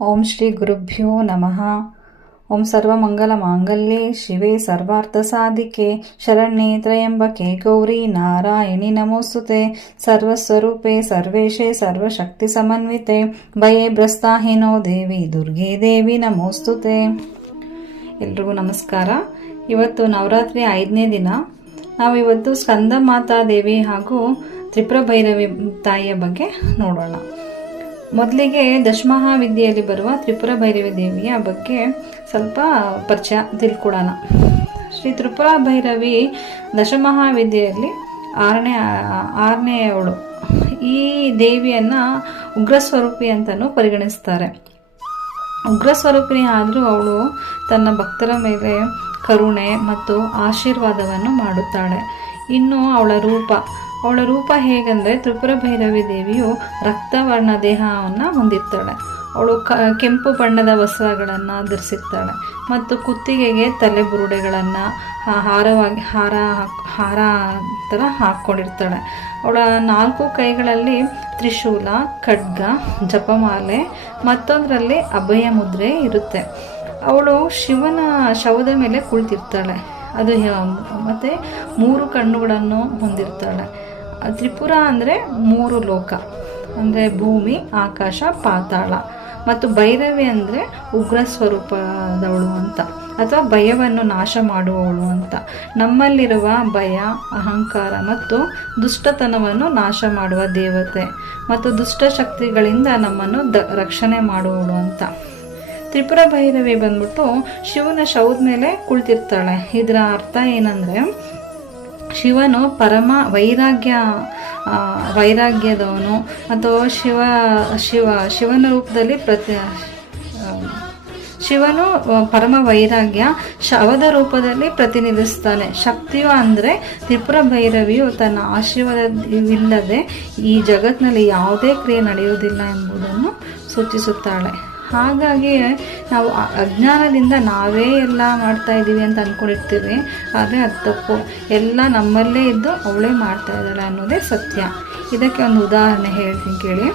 ಓಂ ಶ್ರೀ ಗುರುಭ್ಯೋ ನಮಃ. ಓಂ ಸರ್ವಮಂಗಲ ಮಾಂಗಲ್ಯೆ ಶಿವೆ ಸರ್ವಾರ್ಥ ಸಾಧಿಕೆ ಶರಣ್ಯೇ ತ್ರಯಂಬಕೆ, ಗೌರಿ ನಾರಾಯಣಿ ನಮೋಸ್ತುತೆ. ಸರ್ವಸ್ವರೂಪೆ, ಸರ್ವೇಶೆ, ಸರ್ವಶಕ್ತಿ ಸಮನ್ವಿತೆ. ಭಯೇ ಭ್ರಸ್ತಾಹಿನೋ ದೇವಿ, ದುರ್ಗೆ ದೇವಿ ನಮೋಸ್ತುತೆ. ಎಲ್ರಿಗೂ ನಮಸ್ಕಾರ. ಇವತ್ತು ನವರಾತ್ರಿ ಐದನೇ ದಿನ. ನಾವು ಇವತ್ತು ಸ್ಕಂದ ಮಾತಾ ದೇವಿ ಹಾಗೂ ತ್ರಿಪುರ ಭೈರವಿ ತಾಯಿಯ ಬಗ್ಗೆ ನೋಡೋಣ. ಮೊದಲಿಗೆ ದಶಮಹಾವಿದ್ಯೆಯಲ್ಲಿ ಬರುವ ತ್ರಿಪುರ ಭೈರವಿ ದೇವಿಯ ಬಗ್ಗೆ ಸ್ವಲ್ಪ ಪರಿಚಯ ತಿಳ್ಕೊಡೋಣ. ಶ್ರೀ ತ್ರಿಪುರ ಭೈರವಿ ದಶಮಹಾವಿದ್ಯೆಯಲ್ಲಿ ಆರನೇ, ಆರನೆಯವಳು. ಈ ದೇವಿಯನ್ನು ಉಗ್ರ ಸ್ವರೂಪಿ ಅಂತಲೂ ಪರಿಗಣಿಸ್ತಾರೆ. ಉಗ್ರ ಸ್ವರೂಪಿಣಿ ಆದರೂ ಅವಳು ತನ್ನ ಭಕ್ತರ ಮೇಲೆ ಕರುಣೆ ಮತ್ತು ಆಶೀರ್ವಾದವನ್ನು ಮಾಡುತ್ತಾಳೆ. ಇನ್ನು ಅವಳ ರೂಪ ಅವಳ ರೂಪ ಹೇಗೆಂದರೆ ತ್ರಿಪುರ ಭೈರವಿ ದೇವಿಯು ರಕ್ತವರ್ಣ ದೇಹವನ್ನು ಹೊಂದಿರ್ತಾಳೆ. ಅವಳು ಕ, ಕೆಂಪು ಬಣ್ಣದ ವಸ್ತ್ರಗಳನ್ನು ಧರಿಸಿರ್ತಾಳೆ ಮತ್ತು ಕುತ್ತಿಗೆಗೆ ತಲೆ ಬುರುಡೆಗಳನ್ನು ಹಾರವಾಗಿ, ಹಾರ ಹಾರ ಥರ ಹಾಕ್ಕೊಂಡಿರ್ತಾಳೆ ಅವಳ ನಾಲ್ಕು ಕೈಗಳಲ್ಲಿ ತ್ರಿಶೂಲ, ಖಡ್ಗ, ಜಪಮಾಲೆ, ಮತ್ತೊಂದರಲ್ಲಿ ಅಭಯ ಮುದ್ರೆ ಇರುತ್ತೆ. ಅವಳು ಶಿವನ ಶವದ ಮೇಲೆ ಕುಳಿತಿರ್ತಾಳೆ. ಅದು ಮತ್ತು ಮೂರು ಕಣ್ಣುಗಳನ್ನು ಹೊಂದಿರ್ತಾಳೆ. ತ್ರಿಪುರ ಅಂದರೆ ಮೂರು ಲೋಕ. ಅಂದರೆ ಭೂಮಿ, ಆಕಾಶ, ಪಾತಾಳ. ಮತ್ತು ಭೈರವಿ ಅಂದರೆ ಉಗ್ರ ಸ್ವರೂಪದವಳು ಅಂತ. ಅಥವಾ ಭಯವನ್ನು ನಾಶ ಮಾಡುವವಳು ಅಂತ. ನಮ್ಮಲ್ಲಿರುವ ಭಯ, ಅಹಂಕಾರ ಮತ್ತು ದುಷ್ಟತನವನ್ನು ನಾಶ ಮಾಡುವ ದೇವತೆ ಮತ್ತು ದುಷ್ಟಶಕ್ತಿಗಳಿಂದ ನಮ್ಮನ್ನು ದ, ರಕ್ಷಣೆ ಮಾಡುವವಳು ಅಂತ. ತ್ರಿಪುರ ಭೈರವಿ ಬಂದ್ಬಿಟ್ಟು ಶಿವನ ಶೌದ ಮೇಲೆ ಕುಳಿತಿರ್ತಾಳೆ. ಇದರ ಅರ್ಥ ಏನಂದರೆ ಶಿವನು ಪರಮ ವೈರಾಗ್ಯ ವೈರಾಗ್ಯದವನು. ಅಥವಾ ಶಿವ ಶಿವ, ಶಿವನ ರೂಪದಲ್ಲಿ ಪ್ರತಿ ಶಿವನು ಪರಮ ವೈರಾಗ್ಯ ಶವದ ರೂಪದಲ್ಲಿ ಪ್ರತಿನಿಧಿಸ್ತಾನೆ ಶಕ್ತಿಯು ಅಂದರೆ ತ್ರಿಪುರ ಭೈರವಿಯು ತನ್ನ ಆಶೀರ್ವಾದವಿಲ್ಲದೆ ಈ ಜಗತ್ತಿನಲ್ಲಿ ಯಾವುದೇ ಕ್ರಿಯೆ ನಡೆಯುವುದಿಲ್ಲ ಎಂಬುದನ್ನು ಸೂಚಿಸುತ್ತಾಳೆ. ಹಾಗಾಗಿ ನಾವು ಅಜ್ಞಾನದಿಂದ ನಾವೇ ಎಲ್ಲ ಮಾಡ್ತಾ ಇದ್ದೀವಿ ಅಂತ ಅಂದ್ಕೊಂಡಿರ್ತೀವಿ ಆದರೆ ಅದು ತಪ್ಪು. ಎಲ್ಲ ನಮ್ಮಲ್ಲೇ ಇದ್ದು ಅವಳೇ ಮಾಡ್ತಾ ಇದ್ದಾಳೆ ಅನ್ನೋದೇ ಸತ್ಯ. ಇದಕ್ಕೆ ಒಂದು ಉದಾಹರಣೆ ಹೇಳ್ತೀನಿ ಕೇಳಿ.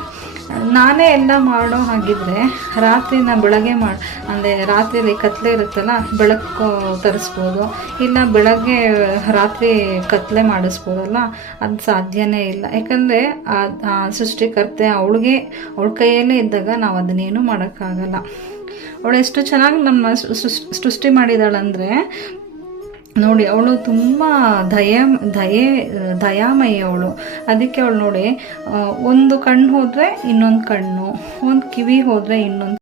ನಾನೇ ಎಲ್ಲ ಮಾಡೋ ಹಾಗಿದ್ರೆ ರಾತ್ರಿನ ಬೆಳಗ್ಗೆ ಮಾಡಿ, ಅಂದರೆ ರಾತ್ರಿಯಲ್ಲಿ ಕತ್ಲೆ ಇರುತ್ತಲ್ಲ, ಬೆಳಕು ತರಿಸ್ಬೋದು. ಇಲ್ಲ ಬೆಳಗ್ಗೆ ರಾತ್ರಿ ಕತ್ಲೆ ಮಾಡಿಸ್ಬೋದಲ್ಲ, ಅದು ಸಾಧ್ಯನೇ ಇಲ್ಲ. ಯಾಕಂದರೆ ಆ ಸೃಷ್ಟಿಕರ್ತೆ ಅವಳಿಗೆ, ಅವಳ ಕೈಯಲ್ಲೇ ಇದ್ದಾಗ ನಾವು ಅದನ್ನೇನು ಮಾಡೋಕ್ಕಾಗಲ್ಲ. ಅವಳು ಎಷ್ಟು ಚೆನ್ನಾಗಿ ನಮ್ಮ ಸೃಷ್ಟಿ ಮಾಡಿದಾಳಂದರೆ ನೋಡಿ, ಅವಳು ತುಂಬ ದಯ, ದಯೆ, ದಯಾಮಯಿ ಅವಳು. ಅದಕ್ಕೆ ಅವಳು ನೋಡಿ ಒಂದು ಕಣ್ಣು ಹೋದರೆ ಇನ್ನೊಂದು ಕಣ್ಣು, ಒಂದು ಕಿವಿ ಹೋದರೆ ಇನ್ನೊಂದು